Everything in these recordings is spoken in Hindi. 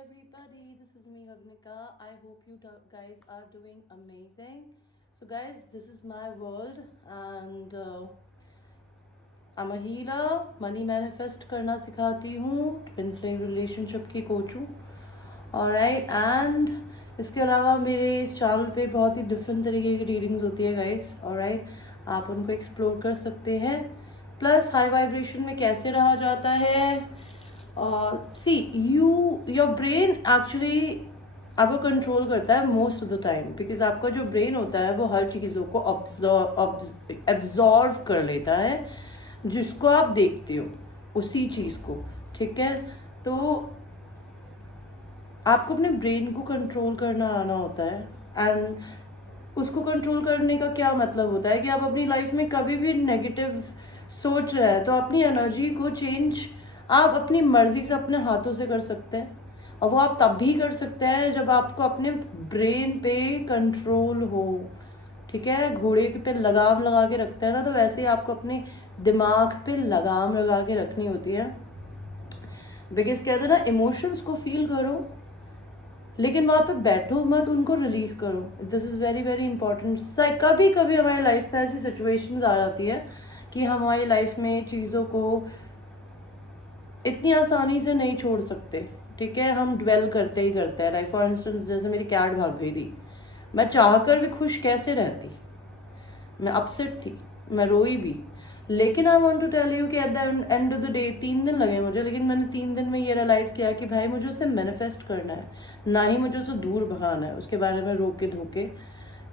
everybody, this is me Agnika. I hope you guys are doing amazing. So guys, this is my world and I'm a healer, money manifest करना सिखाती हूँ, twin flame relationship की coach हूँ. Alright, and इसके अलावा मेरे इस चैनल पे बहुत ही डिफरेंट तरीके की रीडिंग्स होती है गाइस. ऑलराइट, आप उनको एक्सप्लोर कर सकते हैं. प्लस हाई वाइब्रेशन में कैसे रहा जाता है. सी योर ब्रेन एक्चुअली आपको कंट्रोल करता है most of the time, because आपका जो ब्रेन होता है वो हर चीज़ों को एब्जॉर्व कर लेता है जिसको आप देखते हो, उसी चीज़ को. ठीक है, तो आपको अपने ब्रेन को कंट्रोल करना आना होता है. एंड उसको कंट्रोल करने का क्या मतलब होता है कि आप अपनी लाइफ में कभी भी नेगेटिव सोच रहे हैं तो अपनी एनर्जी को चेंज आप अपनी मर्जी से अपने हाथों से कर सकते हैं. और वो आप तब भी कर सकते हैं जब आपको अपने ब्रेन पे कंट्रोल हो. ठीक है, घोड़े पे लगाम लगा के रखते हैं ना, तो वैसे ही आपको अपने दिमाग पे लगाम लगा के रखनी होती है. बिकॉज कहते हैं ना, इमोशंस को फील करो लेकिन वहाँ पे बैठो मत, उनको रिलीज करो. This is very very important. कभी कभी हमारी लाइफ में ऐसी सिचुएशंस आ जाती है कि हमारी लाइफ में चीज़ों को इतनी आसानी से नहीं छोड़ सकते. ठीक है, हम ड्वेल करते ही करते हैं. लाइक फॉर इंस्टेंस, जैसे मेरी कैट भाग गई थी, मैं चाह कर भी खुश कैसे रहती. मैं अपसेट थी, मैं रोई भी. लेकिन I want to tell you कि at the end of the day 3 दिन लगे मुझे, लेकिन मैंने 3 दिन में ये रियलाइज़ किया कि भाई मुझे उसे मैनिफेस्ट करना है, ना ही मुझे उसे दूर भगाना है उसके बारे में रोके धोके.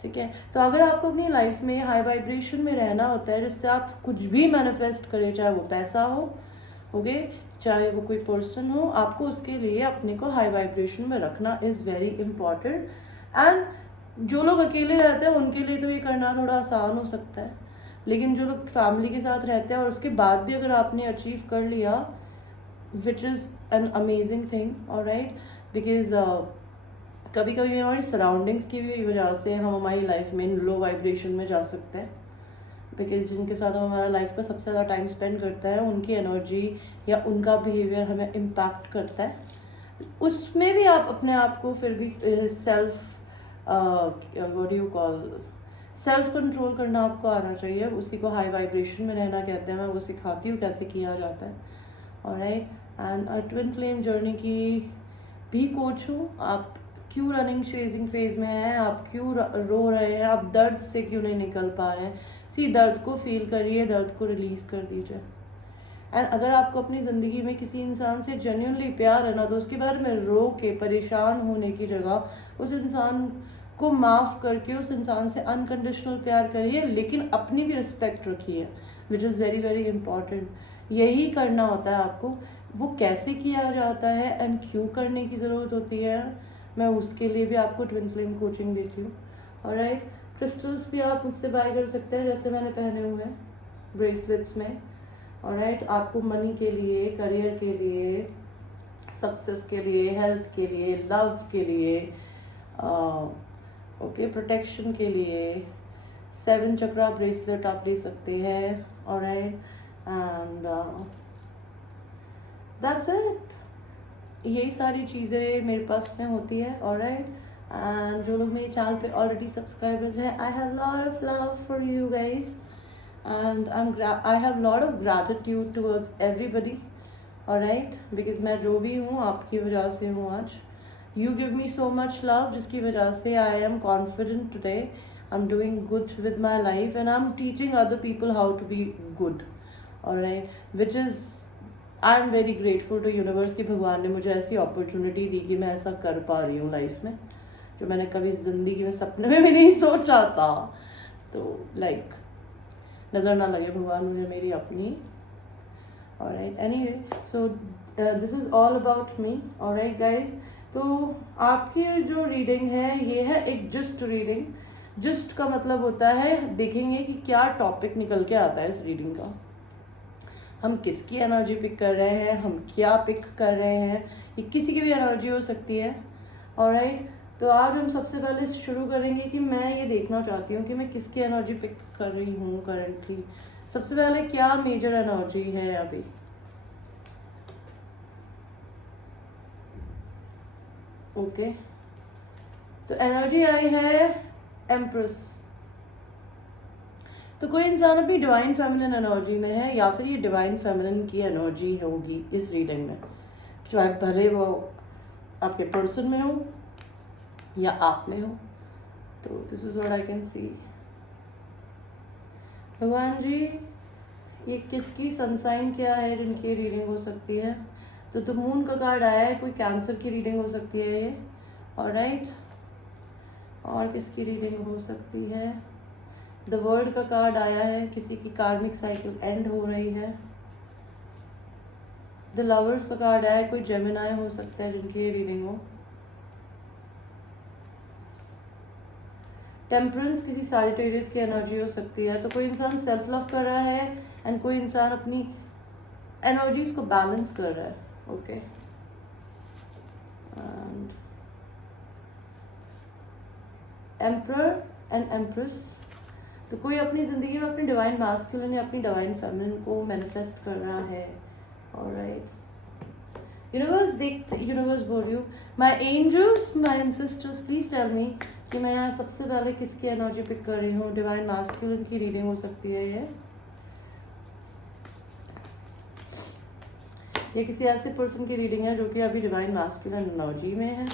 ठीक है, तो अगर आपको अपनी लाइफ में हाई वाइब्रेशन में रहना होता है जिससे आप कुछ भी मैनिफेस्ट करें, चाहे वो पैसा हो, ओके, चाहे वो कोई पर्सन हो, आपको उसके लिए अपने को हाई वाइब्रेशन में रखना इज़ वेरी इम्पॉर्टेंट. एंड जो लोग अकेले रहते हैं उनके लिए तो ये करना थोड़ा आसान हो सकता है, लेकिन जो लोग फैमिली के साथ रहते हैं और उसके बाद भी अगर आपने अचीव कर लिया, which is an amazing thing. Alright, because कभी कभी हमारी सराउंडिंग्स की भी वजह से हम हमारी लाइफ में लो वाइब्रेशन में जा सकते हैं. बिकॉज जिनके साथ हम हमारा लाइफ का सबसे ज़्यादा टाइम स्पेंड करता है, उनकी एनर्जी या उनका बिहेवियर हमें इम्पैक्ट करता है. उसमें भी आप अपने आप को फिर भी self what do you call self control करना आपको आना चाहिए. उसी को हाई वाइब्रेशन में रहना कहते हैं. मैं वो सिखाती हूँ कैसे किया जाता है. Alright, and twin flame journey की भी कोच हूँ. आप क्यों रनिंग चेजिंग फेज में हैं, आप क्यों रो रहे हैं, आप दर्द से क्यों नहीं निकल पा रहे हैं, दर्द को फील करिए, दर्द को रिलीज कर दीजिए. एंड अगर आपको अपनी ज़िंदगी में किसी इंसान से जेन्युइनली प्यार है ना, तो उसके बारे में रो के परेशान होने की जगह उस इंसान को माफ़ करके उस इंसान से अनकंडीशनल प्यार करिए, लेकिन अपनी भी रिस्पेक्ट रखिए, which is very very important. यही करना होता है आपको. वो कैसे किया जाता है एंड क्यों करने की ज़रूरत होती है, मैं उसके लिए भी आपको ट्विन फ्लेम कोचिंग देती हूँ. ऑलराइट, क्रिस्टल्स भी आप मुझसे बाय कर सकते हैं, जैसे मैंने पहने हुए हैं ब्रेसलेट्स में. ऑलराइट, आपको मनी के लिए, करियर के लिए, सक्सेस के लिए, हेल्थ के लिए, लव के लिए, ओके, प्रोटेक्शन के लिए 7 चक्रा ब्रेसलेट आप ले सकते हैं. Alright, and that's it. यही सारी चीज़ें मेरे पास में होती है. ऑलराइट, एंड जो लोग मेरे चैनल पे ऑलरेडी सब्सक्राइबर्स हैं, I have lot of love for you guys, and I have lot of gratitude towards everybody. Alright, because मैं जो भी हूँ आपकी वजह से हूँ आज. You give me so much love, जिसकी वजह से I am confident today. I am doing good with my life and I am teaching other people how to be good. Alright, which is I am very grateful to universe कि भगवान ने मुझे ऐसी अपॉर्चुनिटी दी कि मैं ऐसा कर पा रही हूँ लाइफ में, जो मैंने कभी ज़िंदगी में सपने में भी नहीं सोचा था. तो लाइक नज़र ना लगे भगवान मुझे मेरी अपनी. Alright, anyway, so this is all about me. Alright guys, तो आपकी जो रीडिंग है ये है एक जस्ट रीडिंग. जस्ट का मतलब होता है देखेंगे कि क्या टॉपिक निकल के आता है इस रीडिंग का, हम किसकी एनर्जी पिक कर रहे हैं, हम क्या पिक कर रहे हैं. ये किसी की भी एनर्जी हो सकती है. ऑलराइट, तो आज हम सबसे पहले शुरू करेंगे कि मैं ये देखना चाहती हूँ कि मैं किसकी एनर्जी पिक कर रही हूँ करंटली. सबसे पहले क्या मेजर एनर्जी है अभी. ओके, तो एनर्जी आई है एम्प्रेस। तो कोई इंसान अपनी डिवाइन फेमिनिन एनर्जी में है, या फिर ये डिवाइन फेमिनिन की एनर्जी होगी इस रीडिंग में, चाहे भले वो आपके पर्सन में हो या आप में हो। तो this is what I can see. भगवान जी, ये किसकी सनसाइन क्या है जिनकी रीडिंग हो सकती है? तो द मून का कार्ड आया है, कोई कैंसर की रीडिंग हो सकती है ये। ऑलराइट, और किसकी रीडिंग हो सकती है? द वर्ल्ड का कार्ड आया है, किसी की कार्मिक साइकिल एंड हो रही है। द लवर्स का कार्ड आया है, कोई जेमिनाई हो सकता है जिनकी ये रीडिंग हो। टेम्परेंस, किसी सैजिटेरियस की एनर्जी हो सकती है। तो कोई इंसान सेल्फ लव कर रहा है एंड कोई इंसान अपनी एनर्जीज को बैलेंस कर रहा है। Okay, and emperor and empress. तो कोई अपनी ज़िंदगी में अपनी डिवाइन मास्कुलिन या अपनी डिवाइन फेमिनिन को मैनिफेस्ट कर रहा है। ऑलराइट, यूनिवर्स यूनिवर्स बोल रही हूँ, my angels, my ancestors, please tell me कि मैं यहाँ सबसे पहले किसकी एनर्जी पिक कर रही हूँ। डिवाइन मास्कुलिन की रीडिंग हो सकती है ये किसी ऐसे पर्सन की रीडिंग है जो कि अभी डिवाइन मास्कुलिन एनर्जी में है।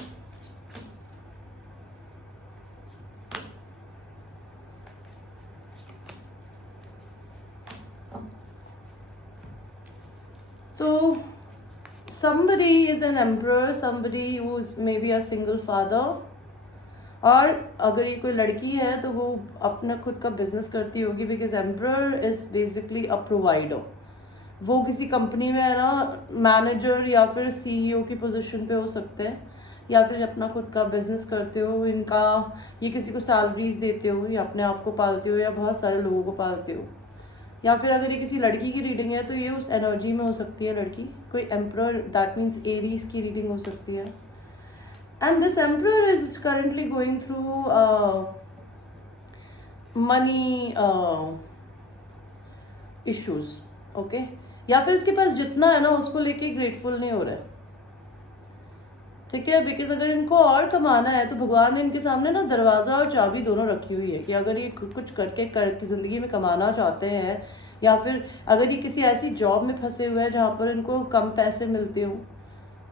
तो somebody is an emperor, somebody who is maybe a single father, और अगर ये कोई लड़की है तो वो अपना खुद का बिजनेस करती होगी, because emperor is basically a provider. वो किसी कंपनी में है ना, मैनेजर या फिर सीईओ की पोजीशन पे हो सकते हैं, या फिर अपना खुद का बिजनेस करते हो, इनका ये किसी को सैलरीज देते हो, या अपने आप को पालते हो, या बहुत सारे लोगों को पालते हो। या फिर अगर ये किसी लड़की की रीडिंग है तो ये उस एनर्जी में हो सकती है लड़की। कोई एम्परर, दैट मीन्स एरीज की रीडिंग हो सकती है। And this emperor is currently going through money issues. Okay, या फिर इसके पास जितना है ना उसको लेके ग्रेटफुल नहीं हो रहा है। ठीक है, बिकॉज अगर इनको और कमाना है तो भगवान ने इनके सामने ना दरवाज़ा और चाबी दोनों रखी हुई है कि अगर ये कुछ करके ज़िंदगी में कमाना चाहते हैं, या फिर अगर ये किसी ऐसी जॉब में फंसे हुए हैं जहाँ पर इनको कम पैसे मिलते हो,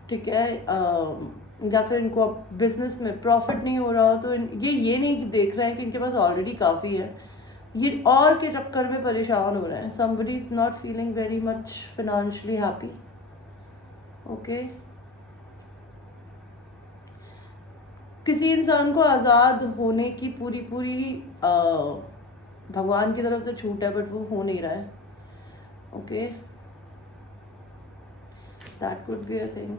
ठीक है, या फिर इनको बिजनेस में प्रॉफिट नहीं हो रहा हो, तो ये नहीं देख रहे हैं कि इनके पास ऑलरेडी काफ़ी है, ये और के चक्कर में परेशान हो रहे हैं। Somebody is not feeling very much financially happy. Okay, किसी इंसान को आज़ाद होने की पूरी भगवान की तरफ से छूट है, बट वो हो नहीं रहा है। Okay, that could be a thing.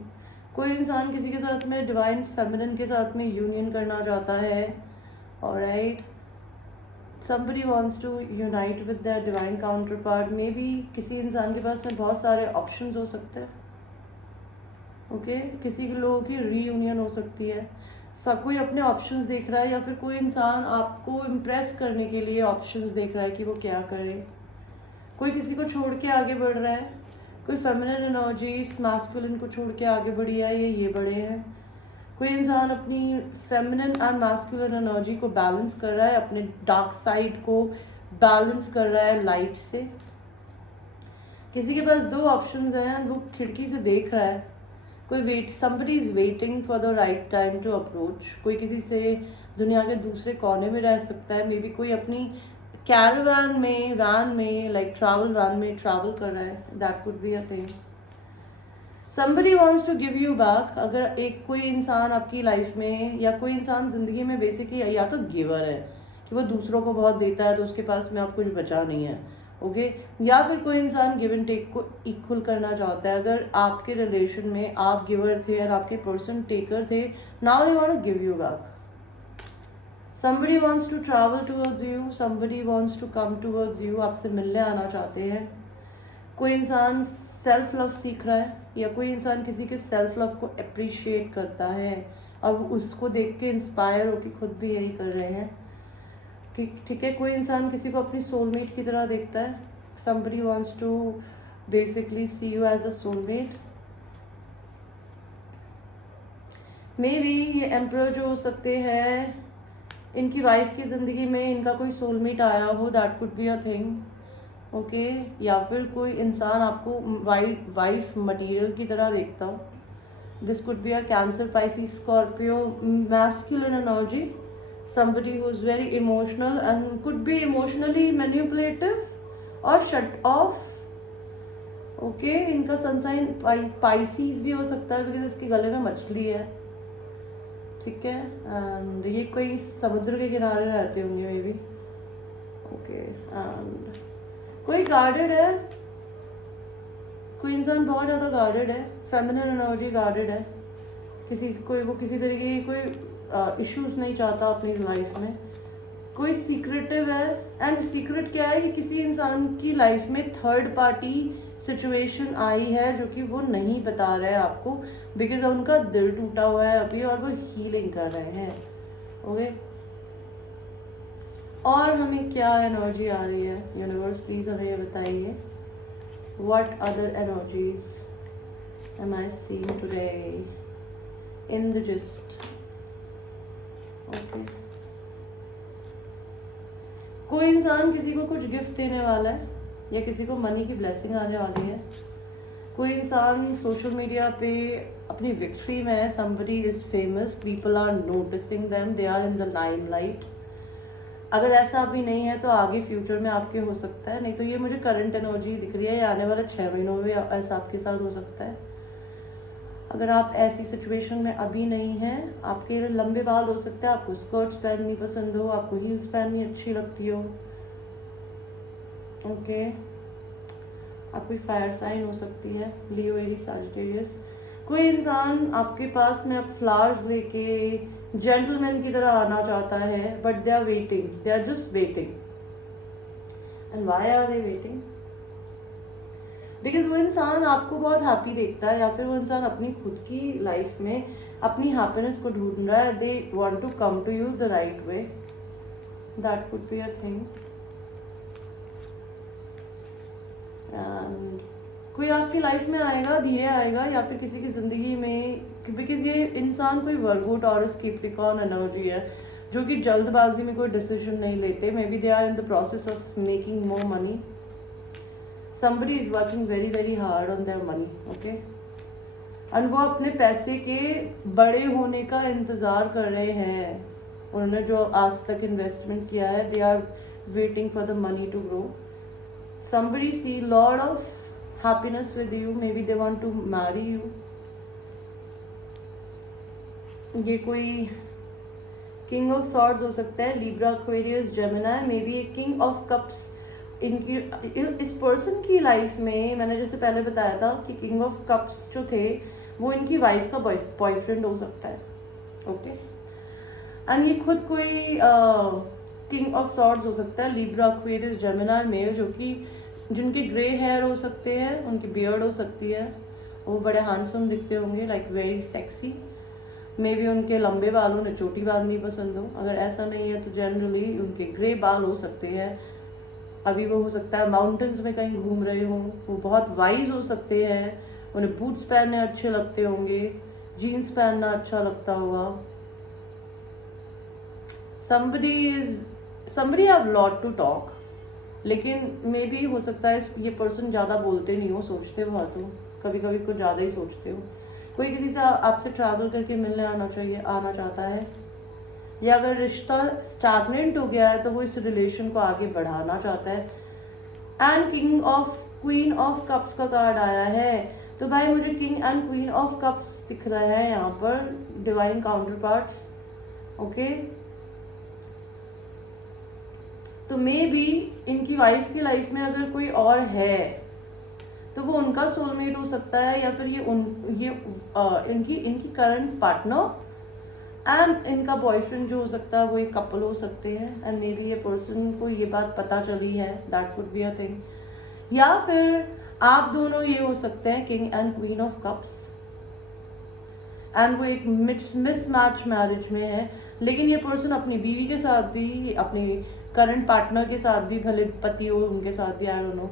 कोई इंसान किसी के साथ में डिवाइन फेमिनिन के साथ में यूनियन करना चाहता है। Alright, somebody wants to unite with their divine counterpart. Maybe किसी इंसान के पास में बहुत सारे ऑप्शंस हो सकते हैं। ओके, किसी लोगों की रीयूनियन हो सकती है, कोई अपने ऑप्शंस देख रहा है, या फिर कोई इंसान आपको इम्प्रेस करने के लिए ऑप्शंस देख रहा है कि वो क्या करे। कोई किसी को छोड़ के आगे बढ़ रहा है, कोई फेमिनिन एनर्जीज मास्कुलिन को छोड़ के आगे बढ़ी है, ये बड़े हैं। कोई इंसान अपनी फेमिनिन एंड मास्कुलिन एनर्जी को बैलेंस कर रहा है, अपने डार्क साइड को बैलेंस कर रहा है लाइट से। किसी के पास दो ऑप्शंस हैं, वो खिड़की से देख रहा है। कोई somebody is waiting for the right time to approach। कोई किसी से दुनिया के दूसरे कोने में रह सकता है। मे बी कोई अपनी कैरावान में, वैन में, लाइक ट्रैवल वैन में ट्रैवल कर रहा है। That could be a thing. somebody wants to give you back। अगर एक कोई इंसान आपकी लाइफ में, या कोई इंसान ज़िंदगी में बेसिकली या तो गिवर है कि वो दूसरों को बहुत देता है तो उसके पास में आप कुछ बचा नहीं है। ओके, या फिर कोई इंसान गिव एंड टेक को इक्वल करना चाहता है। अगर आपके रिलेशन में आप गिवर थे और आपके पर्सन टेकर थे, now they want to give you back. somebody wants to travel towards you, somebody wants to come towards you। आपसे मिलने आना चाहते हैं। कोई इंसान सेल्फ लव सीख रहा है, या कोई इंसान किसी के सेल्फ लव को अप्रिशिएट करता है और वो उसको देख के इंस्पायर होकर खुद भी यही कर रहे हैं। ठीक है, कोई इंसान किसी को अपनी सोलमेट की तरह देखता है। somebody wants to basically see you as a soulmate। May be ये एम्प्रर जो हो सकते हैं, इनकी वाइफ की ज़िंदगी में इनका कोई सोलमेट आया हो, that could be a thing. Okay, या फिर कोई इंसान आपको वाइफ मटेरियल की तरह देखता हो। This could be a cancer, Pisces, Scorpio, masculine energy, somebody who is very emotional and could be emotionally manipulative or shut off। Okay, इनका सनसाइन पाइसिस भी हो सकता है बिकॉज इसके गले में मछली है, ठीक है। एंड ये कोई समुद्र के किनारे रहते होंगे मे बी। ओके, एंड कोई गार्डेड है, कोई इंसान बहुत ज़्यादा गार्डेड है, फेमिनिन एनर्जी गार्डेड है, वो किसी तरीके की कोई इश्यूज नहीं चाहता अपनी लाइफ में, कोई सीक्रेटिव है। एंड सीक्रेट क्या है कि किसी इंसान की लाइफ में थर्ड पार्टी सिचुएशन आई है जो कि वो नहीं बता रहे हैं आपको बिकॉज उनका दिल टूटा हुआ है अभी और वो हीलिंग कर रहे हैं। ओके, और हमें क्या एनर्जी आ रही है यूनिवर्स, प्लीज़ हमें ये बताइए। What other energies am I seeing today in the gist. Okay, कोई इंसान किसी को कुछ गिफ्ट देने वाला है या किसी को मनी की ब्लेसिंग आने वाली है। कोई इंसान सोशल मीडिया पे अपनी विक्ट्री में है, somebody is famous, people are noticing them, they are in the limelight। अगर ऐसा अभी नहीं है तो आगे फ्यूचर में आपके हो सकता है, नहीं तो ये मुझे करंट एनर्जी दिख रही है, ये आने वाले 6 महीनों में ऐसा आपके साथ हो सकता है। अगर आप ऐसी सिचुएशन में अभी नहीं हैं, आपके लंबे बाल हो सकते हैं, आपको स्कर्ट्स पहननी पसंद हो, आपको हील्स पहननी अच्छी लगती हो। ओके, आप कोई फायर साइन हो सकती है, लियो, एरीज, सैजिटेरियस। कोई इंसान आपके पास में अब फ्लावर्स लेके जेंटलमैन की तरह आना चाहता है, but they are waiting, they are just waiting. And why are they waiting? Because वो इंसान आपको बहुत हैप्पी देखता है या फिर वो इंसान अपनी खुद की लाइफ में अपनी हैप्पीनेस को ढूंढ रहा है। They want to come to you the right way, that could be a thing. And कोई आपकी लाइफ में आएगा, धीरे आएगा, या फिर किसी की ज़िंदगी में, बिकॉज ये इंसान कोई वर्गो, टॉरस, कैप्रिकॉर्न एनर्जी है जो कि जल्दबाजी में कोई डिसीजन नहीं लेते। Maybe they are in the process of making more money. somebody is working very very hard on their money, okay, and वो अपने पैसे के बड़े होने का इंतज़ार कर रहे हैं। उन्होंने जो आज तक इन्वेस्टमेंट किया है, they are waiting for the money to grow। somebody see lot of happiness with you, maybe they want to marry you। ये कोई किंग ऑफ सॉर्ड्स हो सकता है, Libra, Aquarius, Gemini, may be एक किंग ऑफ कप्स इनकी इस पर्सन की लाइफ में। मैंने जैसे पहले बताया था कि किंग ऑफ कप्स जो थे वो इनकी वाइफ का बॉयफ्रेंड हो सकता है। ओके, एंड ये खुद कोई किंग ऑफ सॉर्ड्स हो सकता है, लिब्रा, एक्वेरियस, जेमिनी, मेल, जो कि जिनके ग्रे हेयर हो सकते हैं, उनकी बियर्ड हो सकती है, वो बड़े हैंडसम दिखते होंगे, like very sexy. May be उनके लंबे बालों ने चोटी बांधनी पसंद हो। अगर ऐसा नहीं है तो जनरली उनके ग्रे बाल हो सकते हैं। अभी वो हो सकता है माउंटेन्स में कहीं घूम रहे हों। वो बहुत वाइज हो सकते हैं, उन्हें बूट्स पहनने अच्छे लगते होंगे, जीन्स पहनना अच्छा लगता होगा। somebody have lot to talk, लेकिन मे बी हो सकता है ये पर्सन ज़्यादा बोलते नहीं हो, सोचते बहुत हो, कभी कभी कुछ ज़्यादा ही सोचते हो। कोई किसी से आपसे ट्रैवल करके मिलने आना चाहता है, या अगर रिश्ता स्टैग्नेंट हो गया है तो वो इस रिलेशन को आगे बढ़ाना चाहता है। एंड क्वीन ऑफ कप्स का कार्ड आया है, तो भाई मुझे king and queen of cups दिख रहे हैं यहाँ पर, डिवाइन काउंटर पार्ट्स। ओके, तो मे बी इनकी वाइफ की लाइफ में अगर कोई और है तो वो उनका सोलमेट हो सकता है, या फिर इनकी करंट पार्टनर एंड इनका बॉयफ्रेंड जो हो सकता है वो एक कपल हो सकते हैं। एंड मे बी ये पर्सन को ये बात पता चली है, that could be a thing. या फिर आप दोनों ये हो सकते हैं king and queen of cups, and वो एक मिसमैच मैरिज में है, लेकिन ये पर्सन अपनी बीवी के साथ भी, अपने करंट पार्टनर के साथ भी, भले पति हो उनके साथ भी, आई डोंट नो,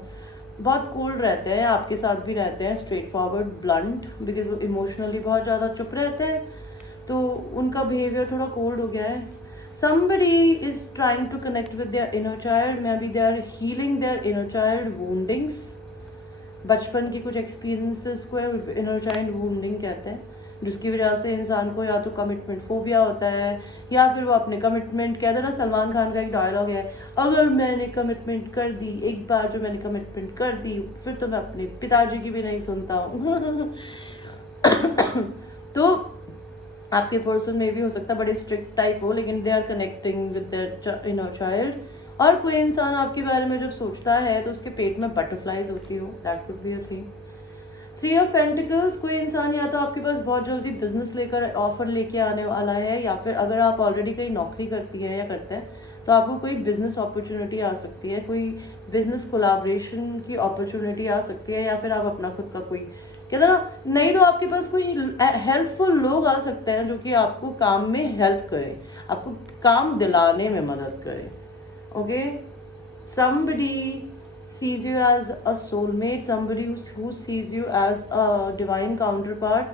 बहुत कूल रहते हैं, आपके साथ भी रहते हैं, स्ट्रेट फॉरवर्ड, ब्लंट, बिकॉज वो इमोशनली बहुत ज़्यादा चुप रहते हैं। तो उनका बिहेवियर थोड़ा कोल्ड हो गया है. Somebody is trying to connect with their inner child. Maybe they are healing their inner child woundings. बचपन की कुछ एक्सपीरियंसेस को इनर चाइल्ड वूंडिंग कहते हैं, जिसकी वजह से इंसान को या तो कमिटमेंट फोबिया होता है, या फिर वो अपने कमिटमेंट, कहते हैं ना, सलमान खान का एक डायलॉग है, अगर मैंने कमिटमेंट कर दी, एक बार जो मैंने कमिटमेंट कर दी, फिर तो मैं अपने पिताजी की भी नहीं सुनता हूँ. तो आपके पर्सन में भी हो सकता है बड़े स्ट्रिक्ट टाइप हो, लेकिन they are connecting with their inner child. और कोई इंसान आपके बारे में जब सोचता है तो उसके पेट में बटरफ्लाइज होती हो, that could be a thing. 3 of pentacles, कोई इंसान या तो आपके पास बहुत जल्दी बिजनेस लेकर ऑफर लेके आने वाला है, या फिर अगर आप ऑलरेडी कहीं नौकरी करती है या करते हैं तो आपको कोई बिजनेस अपॉर्चुनिटी आ सकती है, कोई बिजनेस कोलैबोरेशन की अपॉर्चुनिटी आ सकती है, या फिर आप अपना खुद का कोई, कहते हैं ना, नहीं तो आपके पास कोई हेल्पफुल लोग आ सकते हैं जो कि आपको काम में हेल्प करें, आपको काम दिलाने में मदद करें. Okay, somebody sees you as a soulmate, somebody who sees you as a divine counterpart,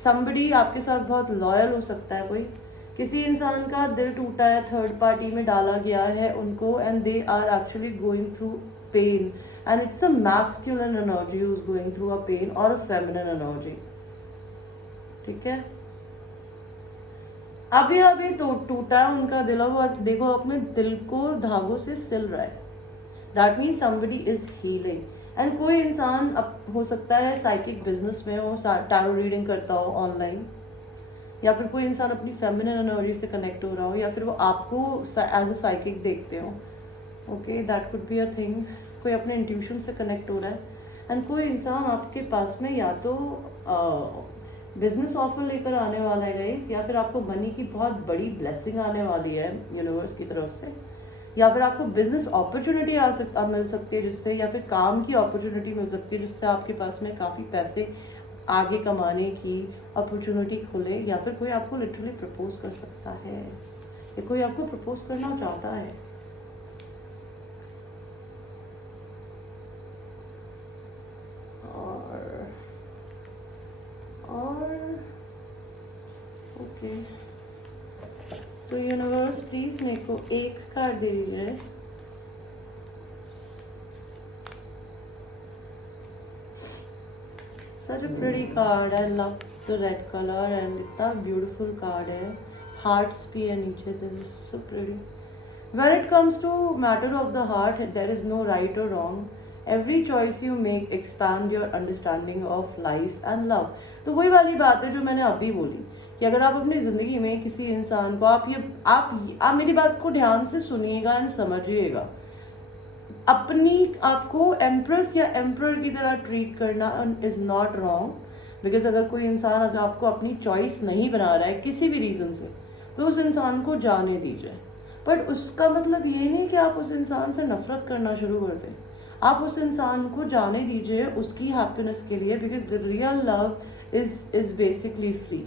somebody आपके साथ बहुत लॉयल हो सकता है. कोई किसी इंसान का दिल टूटा है, थर्ड पार्टी में डाला गया है उनको, and they are actually going through pain, and it's a masculine energy who is going through a pain, और अ फेमिनिन एनर्जी. ठीक है, अभी अभी तो टूटा है उनका दिल, और देखो अपने दिल को धागों से सिल रहा है. That means somebody is healing. And कोई इंसान हो सकता है साइकिक बिजनेस में हो, टैरो रीडिंग करता हो ऑनलाइन, या फिर कोई इंसान अपनी फेमिनिन एनर्जी से कनेक्ट हो रहा हो, या फिर वो आपको एज अ साइकिक देखते हो. Okay, that could be a thing. कोई अपने इंट्यूशन से कनेक्ट हो रहा है. एंड कोई इंसान आपके पास में या तो बिजनेस ऑफर लेकर आने वाला है गाइस, या फिर आपको मनी की बहुत बड़ी ब्लेसिंग आने वाली है यूनिवर्स की तरफ से, या फिर आपको बिजनेस अपॉर्चुनिटी मिल सकती है जिससे, या फिर काम की अपॉर्चुनिटी मिल सकती है जिससे आपके पास में काफ़ी पैसे आगे कमाने की अपॉर्चुनिटी खुले, या फिर कोई आपको लिटरली प्रपोज कर सकता है, या कोई आपको प्रपोज करना चाहता है. और ओके, तो यूनिवर्स प्लीज मेरे को एक कार्ड दे दीजिए. Such a pretty card, I love the red colour, and इतना ब्यूटीफुल कार्ड है, हार्ट्स भी है नीचे, this is so pretty. When it comes to matter of the heart, there is no right or wrong. Every choice you make expand your understanding of life and love. तो वही वाली बात है जो मैंने अभी बोली, कि अगर आप अपनी ज़िंदगी में किसी इंसान को, आप मेरी बात को ध्यान से सुनिएगा एंड समझिएगा. अपनी आपको एम्प्रेस या एम्प्रर की तरह ट्रीट करना इज़ नॉट रॉन्ग, बिकॉज अगर कोई इंसान अगर आपको अपनी चॉइस नहीं बना रहा है किसी भी रीज़न से, तो उस इंसान को जाने दीजिए. बट उसका मतलब ये नहीं कि आप उस इंसान से नफरत करना शुरू कर दें. आप उस इंसान को जाने दीजिए उसकी हैप्पीनेस के लिए, because the real love is basically free.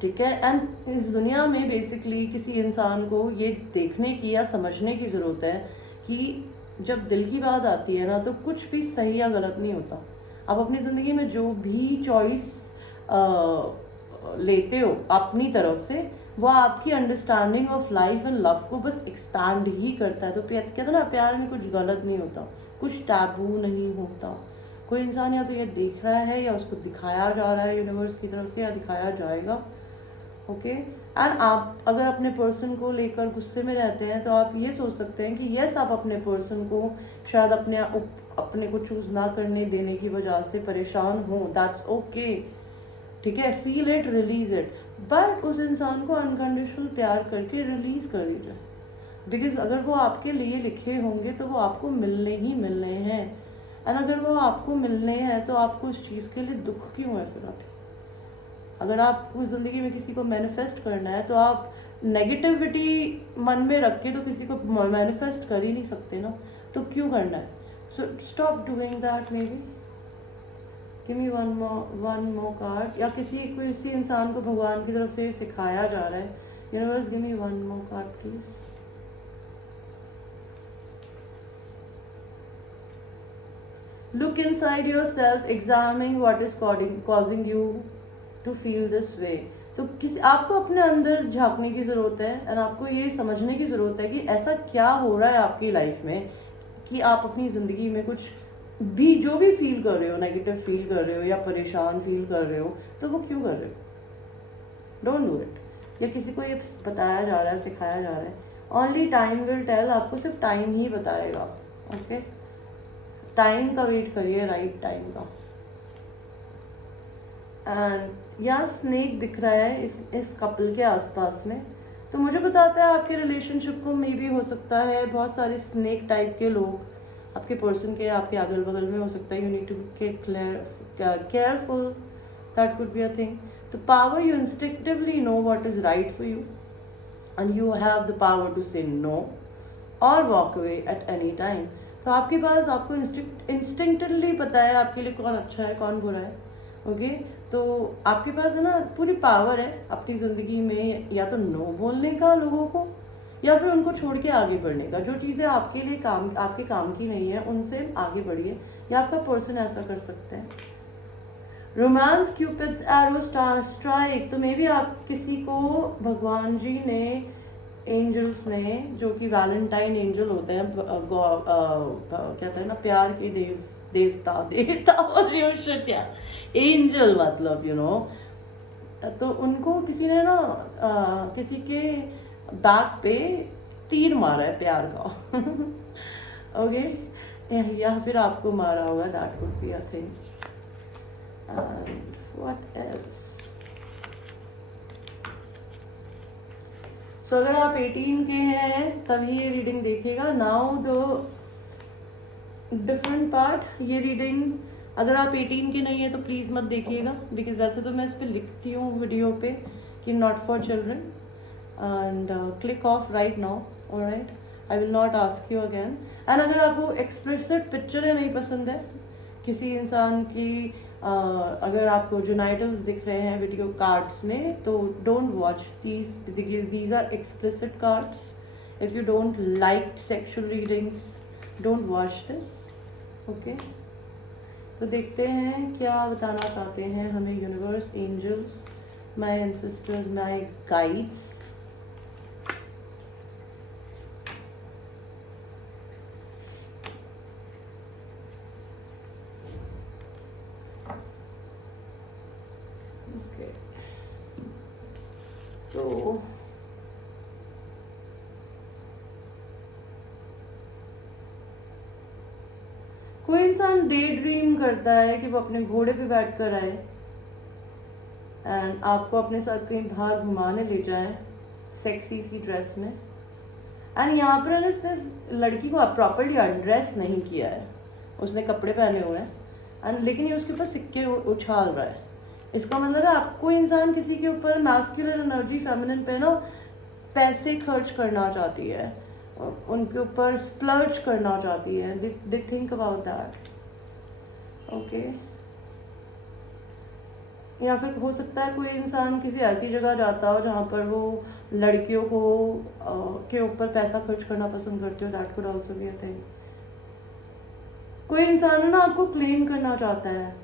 ठीक है, एंड इस दुनिया में बेसिकली किसी इंसान को ये देखने की या समझने की ज़रूरत है कि जब दिल की बात आती है ना, तो कुछ भी सही या गलत नहीं होता. आप अपनी ज़िंदगी में जो भी चॉइस लेते हो अपनी तरफ से, वो आपकी understanding of life and love को बस एक्सपैंड ही करता है. तो कहते हैं ना, प्यार में कुछ गलत नहीं होता, कुछ टैबू नहीं होता. कोई इंसान या तो ये देख रहा है या उसको दिखाया जा रहा है यूनिवर्स की तरफ से, या दिखाया जाएगा. ओके, एंड आप अगर अपने पर्सन को लेकर गुस्से में रहते हैं तो आप ये सोच सकते हैं कि यस, आप अपने पर्सन को शायद अपने को चूज़ ना करने देने की वजह से परेशान हो, दैट्स ओके. ठीक है, feel it, release it, but उस इंसान को अनकंडीशनल प्यार करके रिलीज कर दीजिए. बिकॉज अगर वो आपके लिए लिखे होंगे तो वो आपको मिलने ही मिलने हैं. एंड अगर वो आपको मिलने हैं तो आपको उस चीज़ के लिए दुख क्यों है फिर? अगर आपको ज़िंदगी में किसी को मैनिफेस्ट करना है तो आप नेगेटिविटी मन में रख के तो किसी को मैनिफेस्ट कर ही नहीं सकते ना, तो क्यों करना है? So stop doing that. May be give me one more card, या किसी इंसान को भगवान की तरफ से सिखाया जा रहा है. Universe, give me one more card please. Look inside yourself, examining what is causing you to feel this way. तो किसी आपको अपने अंदर झांकने की ज़रूरत है एंड आपको ये समझने की ज़रूरत है कि ऐसा क्या हो रहा है आपकी लाइफ में कि आप अपनी ज़िंदगी में कुछ भी जो भी फील कर रहे हो, नेगेटिव फील कर रहे हो या परेशान फील कर रहे हो, तो वो क्यों कर रहे हो। Don't do it. या किसी को ये बताया जा रहा है, सिखाया जा रहा है, ओनली टाइम विल टेल। आपको सिर्फ टाइम ही बताएगा। ओके, टाइम का वेट करिए, राइट टाइम का। एंड यहाँ स्नेक दिख रहा है इस कपल के आसपास में, तो मुझे बताता है आपके रिलेशनशिप को मे बी हो सकता है बहुत सारे स्नेक टाइप के लोग आपके पर्सन के आपके अगल बगल में हो सकता है। You need to be careful, that could be a thing. तो power, you instinctively know what is right for you and you have the power to say no or walk away at any time. तो आपके पास, आपको इंस्टिंक्टिवली पता है आपके लिए कौन अच्छा है कौन बुरा है। ओके, तो आपके पास है ना पूरी पावर है अपनी ज़िंदगी में या तो नो बोलने का लोगों को, या फिर उनको छोड़ के आगे बढ़ने का। जो चीज़ें आपके लिए आपके काम की नहीं है उनसे आगे बढ़िए, या आपका पर्सन ऐसा कर सकते हैं। Romance, cupids arrow, strike. तो मे बी आप किसी को भगवान जी ने, एंजल्स ने, जो कि वैलेंटाइन एंजल होते हैं, कहते हैं ना प्यार के देवता देवता और एंजल मतलब तो उनको किसी ने ना किसी के बैक पे तीर मारा है प्यार का। ओके, या फिर आपको मारा होगा, that would be a thing. What else. So अगर आप 18 के हैं तभी ये रीडिंग देखिएगा। Now the different part. ये रीडिंग अगर आप 18 के नहीं है तो प्लीज़ मत देखिएगा, बिकॉज वैसे तो मैं इस पर लिखती हूँ वीडियो पे कि not for children, and click of right now. Alright, I will not ask you again. And अगर आपको एक्सप्लिसिट पिक्चरें नहीं पसंद है किसी इंसान की, अगर आपको जेनिटल्स दिख रहे हैं वीडियो कार्ड्स में, तो don't watch these are explicit cards. If you don't like sexual readings, don't watch this. Okay, तो देखते हैं क्या बताना चाहते हैं हमें universe, angels, my ancestors, my guides. Okay, तो कोई इंसान डे ड्रीम करता है कि वो अपने घोड़े पे बैठ कर आए एंड आपको अपने साथ कहीं बाहर घुमाने ले जाए सेक्सी सी ड्रेस में। एंड यहाँ पर इसने लड़की को प्रॉपरली अनड्रेस नहीं किया है, उसने कपड़े पहने हुए हैं एंड लेकिन ये उसके ऊपर सिक्के उछाल रहा है। इसका मतलब है आपको इंसान किसी के ऊपर मैस्कुलिन एनर्जी, फेमिनिन पे ना पैसे खर्च करना चाहती है, उनके ऊपर स्प्लर्ज करना चाहती है। They think about that. Okay, या फिर हो सकता है कोई इंसान किसी ऐसी जगह जाता हो जहाँ पर वो लड़कियों को के ऊपर पैसा खर्च करना पसंद करते हो। That could also be a thing. कोई इंसान है ना आपको क्लेम करना चाहता है,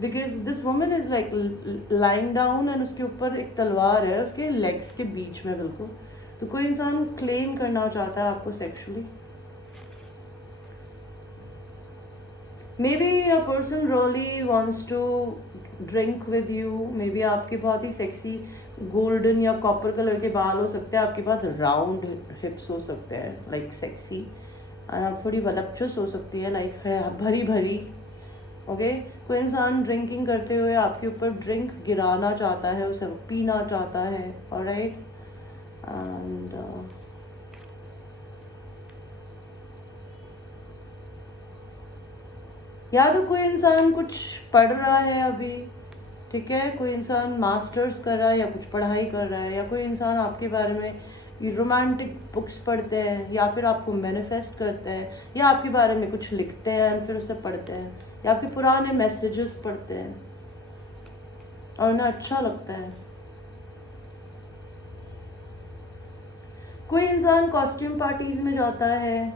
because this woman is like lying down and उसके ऊपर एक तलवार है उसके लेग्स के बीच में बिल्कुल। तो कोई इंसान क्लेम करना चाहता है आपको sexually. Maybe a person really wants to drink with you. Maybe आपके बहुत ही सेक्सी गोल्डन या कॉपर कलर के बाल हो सकते हैं, आपके पास राउंड हिप्स हो सकते हैं लाइक सेक्सी, एंड आप थोड़ी वलपचुस हो सकती है लाइक भरी भरी। ओके, कोई इंसान ड्रिंकिंग करते हुए आपके ऊपर ड्रिंक गिराना चाहता है, उसे पीना चाहता है। ऑलराइट, एंड या तो कोई इंसान कुछ पढ़ रहा है अभी, ठीक है, कोई इंसान मास्टर्स कर रहा है या कुछ पढ़ाई कर रहा है, या कोई इंसान आपके बारे में रोमांटिक बुक्स पढ़ते हैं, या फिर आपको मैनिफेस्ट करते हैं, या आपके बारे में कुछ लिखते हैं फिर उसे पढ़ते हैं, या आपके पुराने मैसेजेस पढ़ते हैं और उन्हें अच्छा लगता है। कोई इंसान कॉस्ट्यूम पार्टीज में जाता है,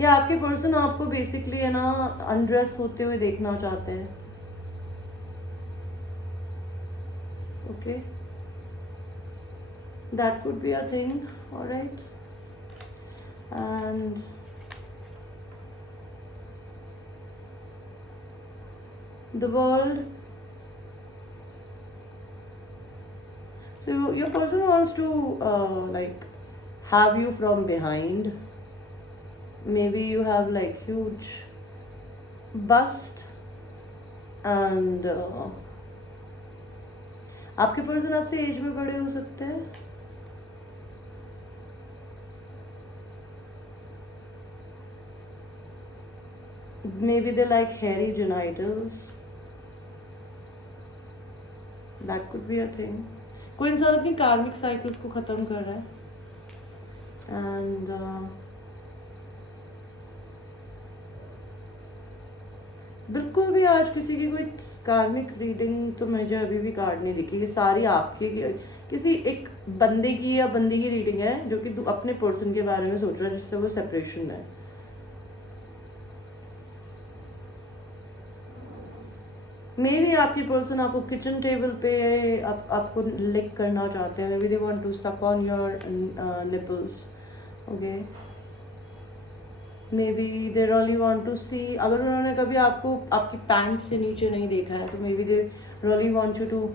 या आपके पर्सन आपको बेसिकली है ना अनड्रेस होते हुए देखना चाहते हैं. Okay, that could be a thing. Alright, and the world. So your person wants to like have you from behind. Maybe you have like huge bust, and आपके पर्सन आपसे एज में बड़े हो सकते हैं. Maybe they like hairy genitals. That could be a thing. कोई इंसान अपनी कार्मिक साइकिल्स को ख़त्म कर रहा है. एंड बिल्कुल भी आज किसी की कोई कार्मिक रीडिंग तो मुझे अभी भी कार्ड नहीं दिखी. ये सारी आपके किसी एक बंदे की या बंदी की रीडिंग है जो कि अपने पर्सन के बारे में सोच रहा है जिससे वो सेपरेशन में है. मे बी आपकी पर्सन आपको किचन टेबल पे आपको लिक करना चाहते हैं. Maybe they want to suck on your nipples. Okay, maybe they really want to see. अगर उन्होंने कभी आपको आपकी पैंट से नीचे नहीं देखा है तो maybe they really want you to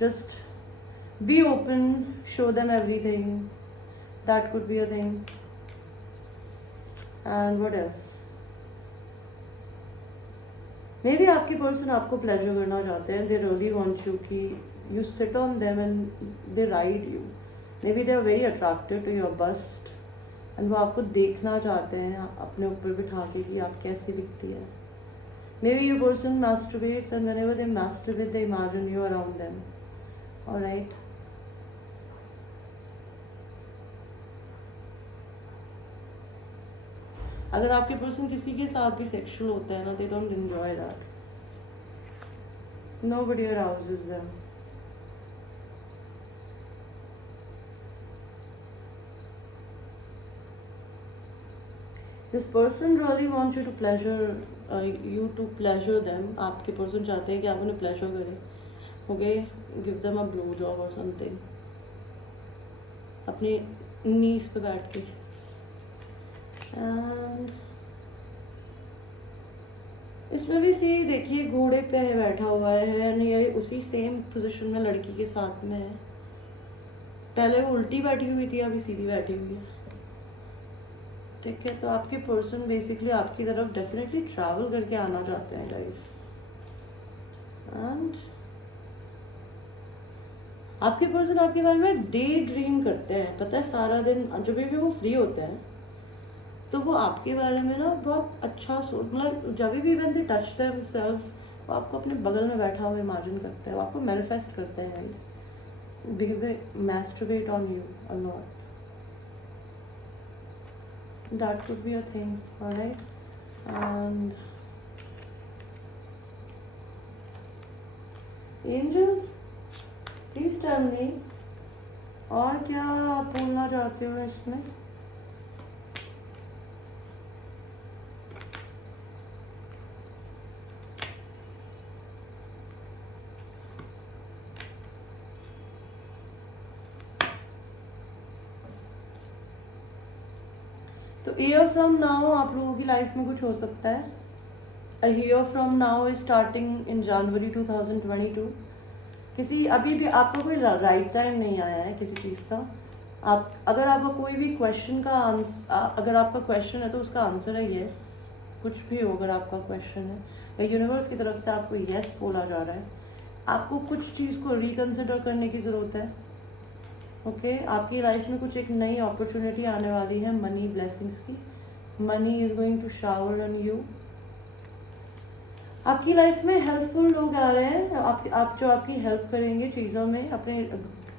just be open, show them everything. That could be a thing. And what else? Maybe आपके पर्सन आपको प्लेजर करना चाहते हैं. दे रियली वांट यू कि you sit on them and they ride you. Maybe they are very attracted to your bust and वो आपको देखना चाहते हैं अपने ऊपर बिठा के कि आप कैसी दिखती है. May be your person masturbates and whenever they masturbate they imagine you around them. Alright. अगर आपके पर्सन किसी के साथ भी सेक्सुअल होता है ना, they don't enjoy that. Nobody arouses them. This person really wants you to pleasure them. आपके पर्सन चाहते हैं कि आप उन्हें प्लेजर करें. Okay, give them a blow job or something अपनी नीज पे बैठ के. एंड इसमें भी सी देखिए घोड़े पे है बैठा हुआ है एंड ये उसी सेम पोजीशन में लड़की के साथ में है. पहले वो उल्टी बैठी हुई थी, अभी सीधी बैठी हुई है. ठीक है, तो आपके पर्सन बेसिकली आपकी तरफ डेफिनेटली ट्रैवल करके आना चाहते हैं गाइस. एंड आपके पर्सन आपके बारे में डे ड्रीम करते हैं. पता है, सारा दिन जब भी वो फ्री होते हैं तो वो आपके बारे में ना बहुत अच्छा मतलब जब भी व्हेन दे टच देमसेल्व्स वो आपको अपने बगल में बैठा हुआ इमेजिन करते हैं. वो आपको मैनिफेस्ट करते हैं guys because they masturbate on you a lot. That could be a thing. Alright, and angels please tell me और क्या आप बोलना चाहते हो इसमें. तो ईयर फ्रॉम नाउ आप लोगों की लाइफ में कुछ हो सकता है. A year from now is starting in January 2022. किसी अभी भी आपका कोई राइट टाइम नहीं आया है किसी चीज़ का. आप अगर आपका कोई भी क्वेश्चन का आंसर अगर आपका क्वेश्चन है तो उसका आंसर है येस. कुछ भी हो अगर आपका क्वेश्चन है या यूनिवर्स की तरफ से आपको येस बोला जा रहा है, आपको कुछ चीज़ को रिकन्सिडर करने की ज़रूरत है. ओके, आपकी लाइफ में कुछ एक नई अपॉर्चुनिटी आने वाली है मनी ब्लेसिंग्स की. Money is going to shower on you. आपकी लाइफ में हेल्पफुल लोग आ रहे हैं आप जो आपकी हेल्प करेंगे चीज़ों में, अपने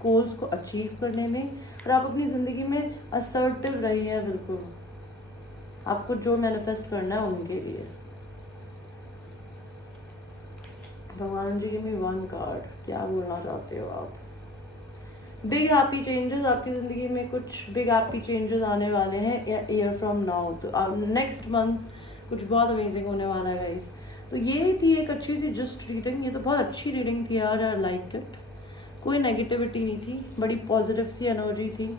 गोल्स को अचीव करने में. और आप अपनी ज़िंदगी में असर्टिव रहिए. बिल्कुल आपको जो मैनिफेस्ट करना है उनके लिए. भगवान जी गिव मी वन कार्ड. क्या बोलना चाहते हो आप. बिग हैप्पी चेंजेस, आपकी ज़िंदगी में कुछ बिग हैप्पी चेंजेस आने वाले हैं ईयर फ्रॉम नाउ। तो नेक्स्ट मंथ कुछ बहुत अमेजिंग होने वाला है गाइस। तो ये थी एक अच्छी सी जस्ट रीडिंग। ये तो बहुत अच्छी रीडिंग थी यार, आई लाइक इट। कोई नेगेटिविटी नहीं थी, बड़ी पॉजिटिव सी एनर्जी थी।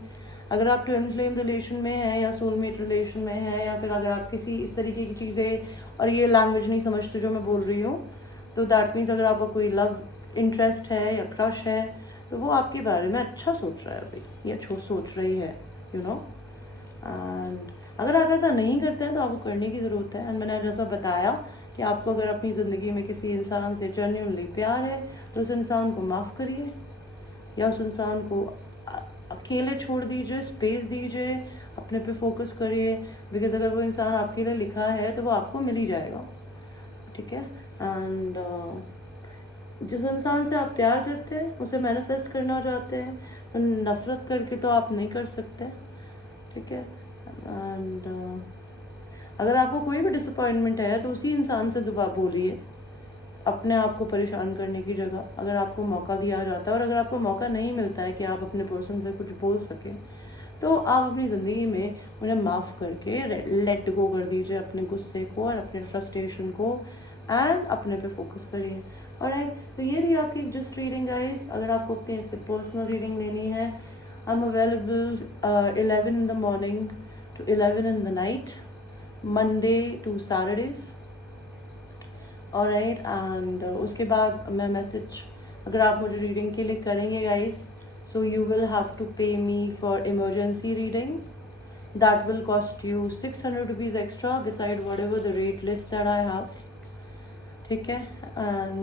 अगर आप ट्विन फ्लेम रिलेशन में हैं या सोलमेट रिलेशन में हैं, या फिर अगर आप किसी इस तरीके की चीज़ें और ये लैंग्वेज नहीं समझते जो मैं बोल रही हूँ, तो दैट मीन्स अगर आपका कोई लव इंटरेस्ट है या क्रश है, तो वो आपके बारे में अच्छा सोच रहा है अभी, या सोच रही है, यू नो। एंड अगर आप ऐसा नहीं करते हैं तो आपको करने की ज़रूरत है। एंड मैंने जैसा बताया कि आपको अगर अपनी ज़िंदगी में किसी इंसान से जेन्युइनली प्यार है तो उस इंसान को माफ़ करिए, या उस इंसान को अकेले छोड़ दीजिए, स्पेस दीजिए, अपने पे फोकस करिए। बिकॉज अगर वो इंसान आपके लिए लिखा है तो वो आपको मिल ही जाएगा, ठीक है। एंड जिस इंसान से आप प्यार करते हैं, उसे मैनिफेस्ट करना चाहते हैं, तो नफ़रत करके तो आप नहीं कर सकते, ठीक है। एंड अगर आपको कोई भी डिसअपॉइंटमेंट है तो उसी इंसान से दोबारा बोलिए, अपने आप को परेशान करने की जगह। अगर आपको मौका दिया जाता है और अगर आपको मौका नहीं मिलता है कि आप अपने पर्सन से कुछ बोल सकें, तो आप अपनी ज़िंदगी में उन्हें माफ़ करके लेट गो कर दीजिए अपने गुस्से को और अपने फ्रस्ट्रेशन को, एंड अपने पे फोकस करिए। ऑलराइट, तो ये रही आपकी जस्ट रीडिंग गाइस। अगर आपको अपने इससे पर्सनल रीडिंग लेनी है, I am available 11 in the morning to 11 in the night, Monday to Saturdays। Alright, and उसके बाद मैं मैसेज, अगर आप मुझे रीडिंग के लिए करेंगे guys, so you will have to pay me for emergency reading. That will cost you 600 rupees extra beside whatever the rate list that I have, ठीक है। And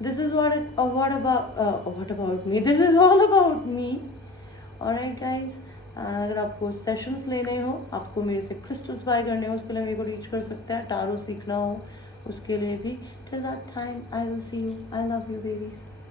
this is what about me, this is all about me। Alright guys, अगर आपको सेशंस लेने हो, आपको मेरे से क्रिस्टल्स बाय करने हो, उसके लिए मेरे को रीच कर सकते हैं। टारो सीखना हो उसके लिए भी। Till that time I will see you. I love you babies.